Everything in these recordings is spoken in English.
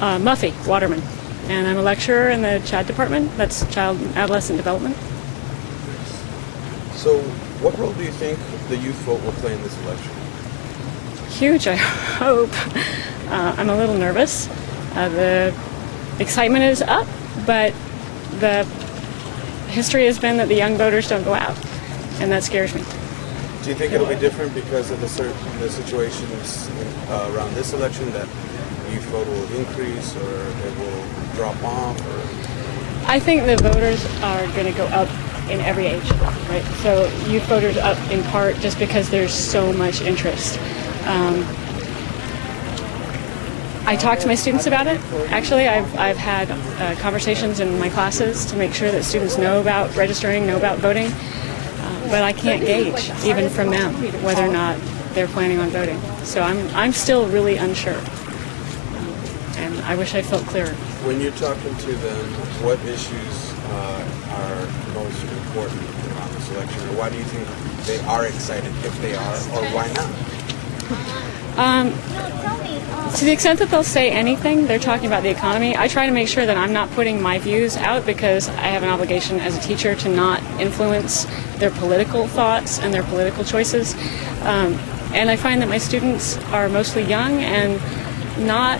Muffy Waterman, and I'm a lecturer in the CHAD department. That's Child and Adolescent Development. So, what role do you think the youth vote will play in this election? Huge, I hope. I'm a little nervous. The excitement is up, but the history has been that the young voters don't go out, and that scares me. Do you think it'll be different because of the situations around this election, that youth vote will increase or it will drop off? Or? I think the voters are going to go up in every age, right? So youth voters up in part just because there's so much interest. I talk to my students about it. Actually, I've had conversations in my classes to make sure that students know about registering, know about voting, but I can't gauge, even from them, whether or not they're planning on voting. So I'm still really unsure, and I wish I felt clearer. When you're talking to them, what issues are most important around this election, or why do you think they are excited, if they are, or why not? To the extent that they'll say anything, they're talking about the economy. I try to make sure that I'm not putting my views out because I have an obligation as a teacher to not influence their political thoughts and their political choices. And I find that my students are mostly young and not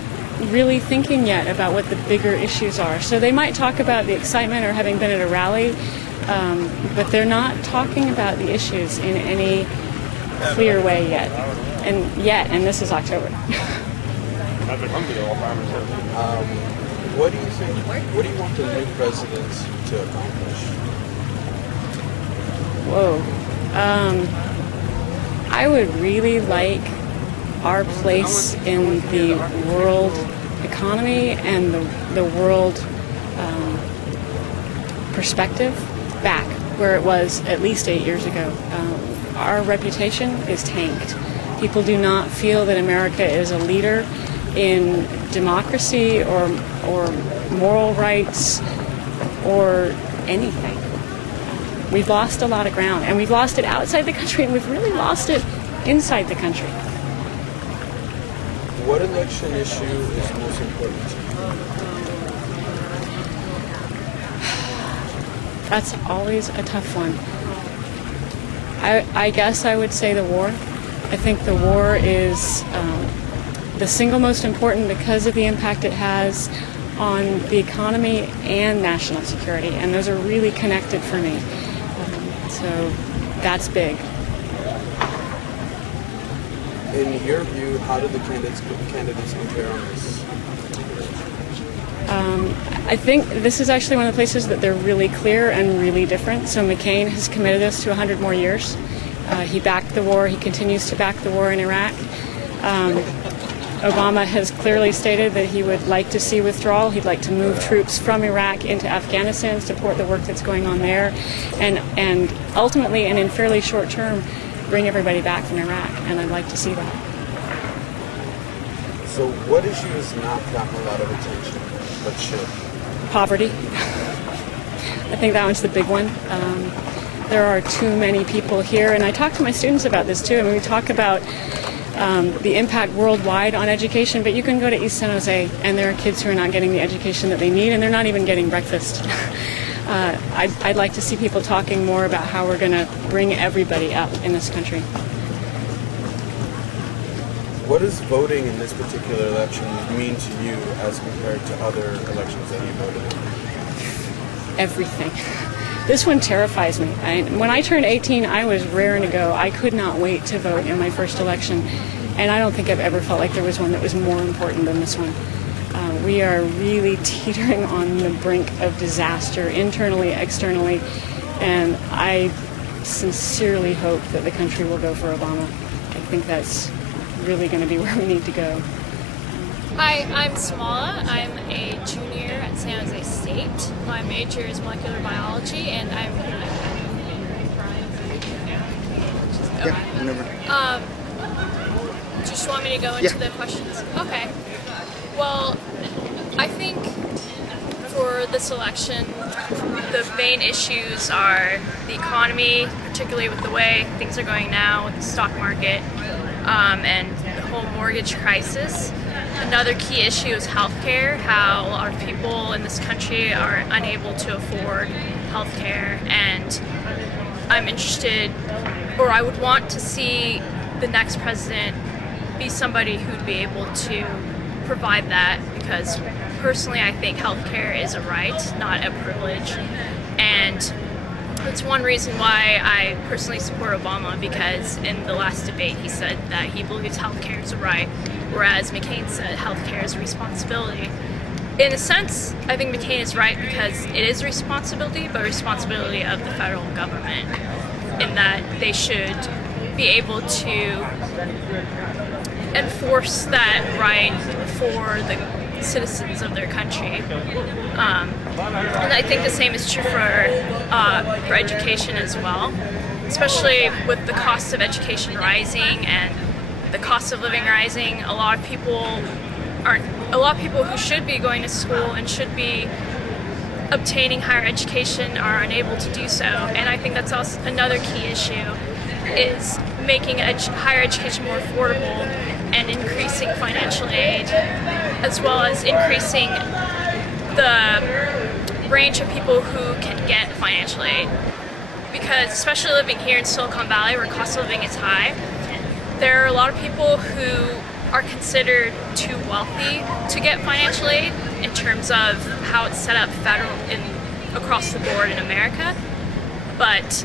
really thinking yet about what the bigger issues are. So they might talk about the excitement or having been at a rally, but they're not talking about the issues in any clear way yet. And this is October. What do you think? What do you want the new president to accomplish? Whoa. I would really like our place in the world economy and the world perspective back where it was at least 8 years ago. Our reputation is tanked. People do not feel that America is a leader in democracy or moral rights or anything. We've lost a lot of ground, and we've lost it outside the country, and we've really lost it inside the country. What election issue is most important to you? That's always a tough one. I guess I would say the war. I think the war is the single most important because of the impact it has on the economy and national security, and those are really connected for me. So that's big. In your view, how do the candidates compare on this? I think this is actually one of the places that they're really clear and really different. So McCain has committed us to 100 more years. He backed the war. He continues to back the war in Iraq. Obama has clearly stated that he would like to see withdrawal. He'd like to move troops from Iraq into Afghanistan, support the work that's going on there, and ultimately, and in fairly short term, bring everybody back from Iraq. And I'd like to see that. So what issue has not gotten a lot of attention, but should? Poverty. I think that one's the big one. There are too many people here, and I talk to my students about this too. I mean, we talk about the impact worldwide on education, but you can go to East San Jose and there are kids who are not getting the education that they need, and they're not even getting breakfast. I'd like to see people talking more about how we're going to bring everybody up in this country. What does voting in this particular election mean to you as compared to other elections that you voted in? Everything. This one terrifies me. When I turned 18, I was raring to go. I could not wait to vote in my first election, and I don't think I've ever felt like there was one that was more important than this one. We are really teetering on the brink of disaster, internally, externally, and I sincerely hope that the country will go for Obama. I think that's really going to be where we need to go. Hi, I'm Smala. I'm a junior at San Jose State. My major is molecular biology, and I'm just want me to go into the questions? Okay. Well, I think for this election, the main issues are the economy, particularly with the way things are going now with the stock market, and the whole mortgage crisis. another key issue is healthcare, how a lot of people in this country are unable to afford healthcare, and I'm interested, or I would want to see the next president be somebody who'd be able to provide that, because personally I think healthcare is a right, not a privilege, and that's one reason why I personally support Obama, because in the last debate he said that he believes healthcare is a right, whereas McCain said healthcare is a responsibility. In a sense, I think McCain is right because it is a responsibility, but responsibility of the federal government, in that they should be able to enforce that right for the citizens of their country. And I think the same is true for education as well, especially with the cost of education rising and the cost of living rising. A lot of people who should be going to school and should be obtaining higher education are unable to do so. And I think that's also another key issue, is making higher education more affordable and increasing financial aid, as well as increasing the range of people who can get financial aid. Because especially living here in Silicon Valley, where cost of living is high, there are a lot of people who are considered too wealthy to get financial aid in terms of how it's set up across the board in America. But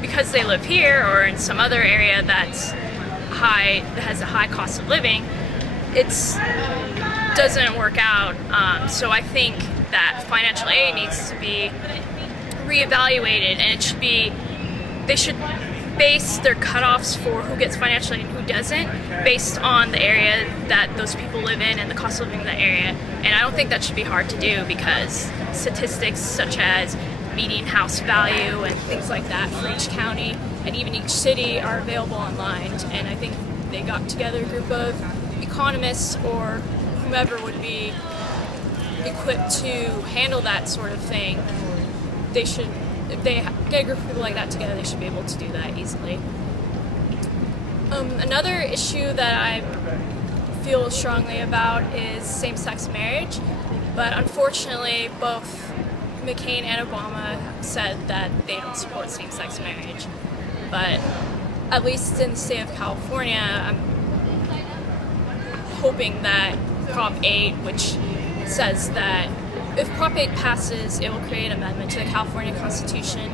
because they live here or in some other area that has a high cost of living, it doesn't work out. So I think that financial aid needs to be reevaluated, and they should base their cutoffs for who gets financial aid and who doesn't based on the area that those people live in and the cost of living in the area. And I don't think that should be hard to do, because statistics such as median house value and things like that for each county and even each city are available online. And I think they got together a group of economists or whomever would be equipped to handle that sort of thing. If they get a group of people like that together, they should be able to do that easily. Another issue that I feel strongly about is same-sex marriage, but unfortunately both McCain and Obama said that they don't support same-sex marriage. But at least in the state of California, I'm hoping that Prop 8, which says that if Prop 8 passes, it will create an amendment to the California Constitution,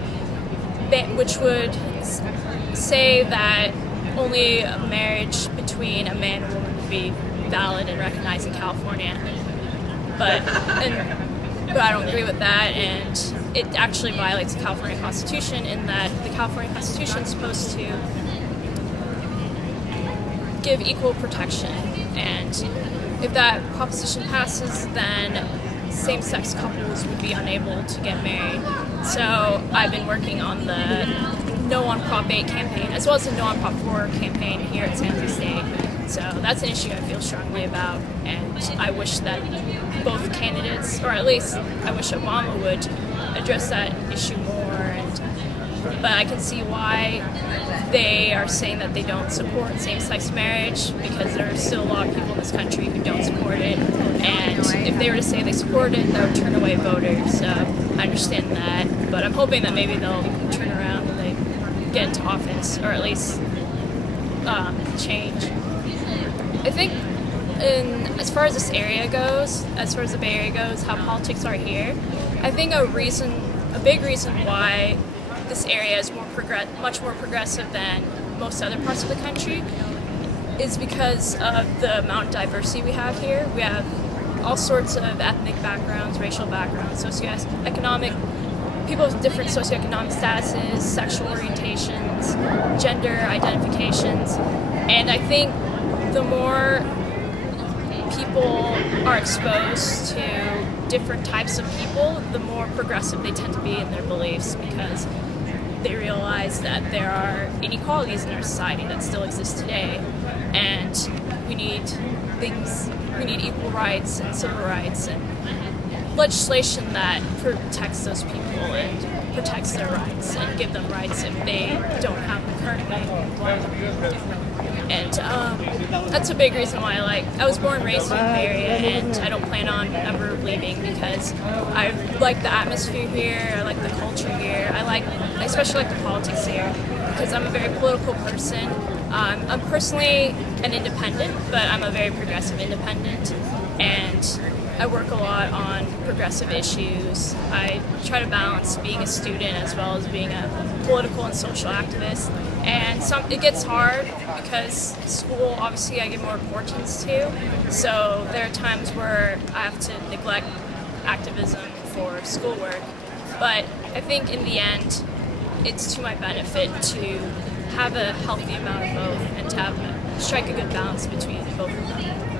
which would say that only a marriage between a man and a woman would be valid and recognized in California. But I don't agree with that, and it actually violates the California Constitution, in that the California Constitution is supposed to give equal protection, and if that proposition passes, then same-sex couples would be unable to get married. So I've been working on the No on Prop 8 campaign, as well as the No on Prop 4 campaign here at San Jose State. So that's an issue I feel strongly about, and I wish that both candidates, or at least I wish Obama would address that issue more. But I can see why they are saying that they don't support same-sex marriage, because there are still a lot of people in this country who don't support it, and if they were to say they support it, that would turn away voters. So I understand that, but I'm hoping that maybe they'll turn around when they get into office, or at least change. I think as far as this area goes, as far as the Bay Area goes, how politics are here, I think a big reason why this area is much more progressive than most other parts of the country is because of the amount of diversity we have here. We have all sorts of ethnic backgrounds, racial backgrounds, socioeconomic, people with different socioeconomic statuses, sexual orientations, gender identifications, and I think the more people are exposed to different types of people, the more progressive they tend to be in their beliefs, because they realize that there are inequalities in our society that still exist today, and we need equal rights and civil rights and legislation that protects those people and protects their rights and give them rights if they don't have them currently. And that's a big reason why I was born and raised in the Bay Area, and I don't plan on ever leaving because I like the atmosphere here, I like the culture here, I especially like the politics here because I'm a very political person. I'm personally an independent, but I'm a very progressive independent, and I work a lot on progressive issues. I try to balance being a student as well as being a political and social activist. And it gets hard because school, obviously, I give more importance to. So there are times where I have to neglect activism for schoolwork. But I think in the end, it's to my benefit to have a healthy amount of both and to strike a good balance between both of them.